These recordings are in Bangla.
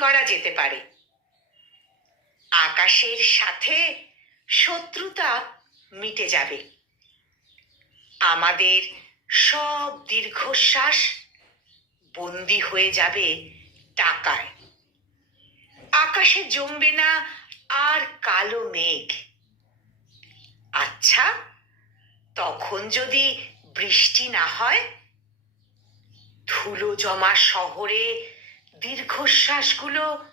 করা যেতে পারে। আকাশের সাথে শত্রুতা মিটে যাবে। আমাদের সব দীর্ঘশ্বাস বন্দি হয়ে যাবে টাকায়। আকাশে জমবে না আর কালো মেঘ। আচ্ছা তখন যদি বৃষ্টি না হয়, ধুলো জমা শহরে দীর্ঘশ্বাসগুলো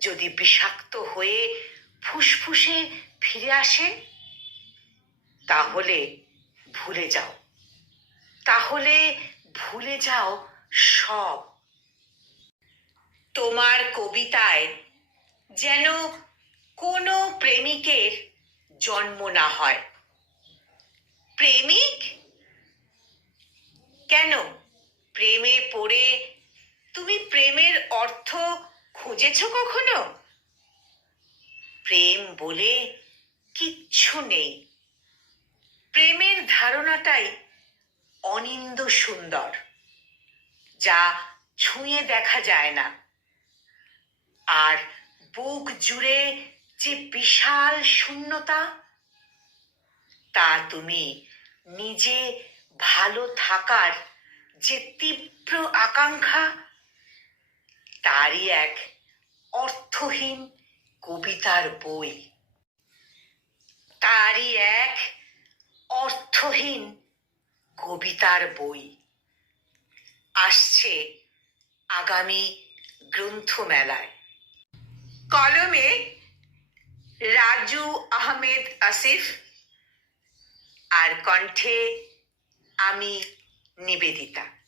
যদি বিষাক্ত হয়ে ফুসফুসে ফিরে আসে, তাহলে ভুলে যাও। তাহলে ভুলে যাও সব। তোমার কবিতায় যেন কোনো প্রেমিকের জন্ম না হয়। প্রেমিক? কেন? প্রেমে পড়ে তুমি প্রেমের অর্থ খুঁজেছ কখনো? প্রেম বলে কিচ্ছু নেই। প্রেমের ধারণাটাই অনিন্দ সুন্দর, যা ছুঁয়ে দেখা যায় না। আর বুক জুড়ে যে বিশাল শূন্যতা, তা তুমি নিজে ভালো থাকার যে তীব্র আকাঙ্ক্ষা তারই এক অর্থহীন কবিতার বই। তারই এক অর্থহীন কবিতার বই। আসছে আগামী গ্রন্থমেলায়। কলমে রাজু আহমেদ আসিফ আর কণ্ঠে আমি নিবেদিতা।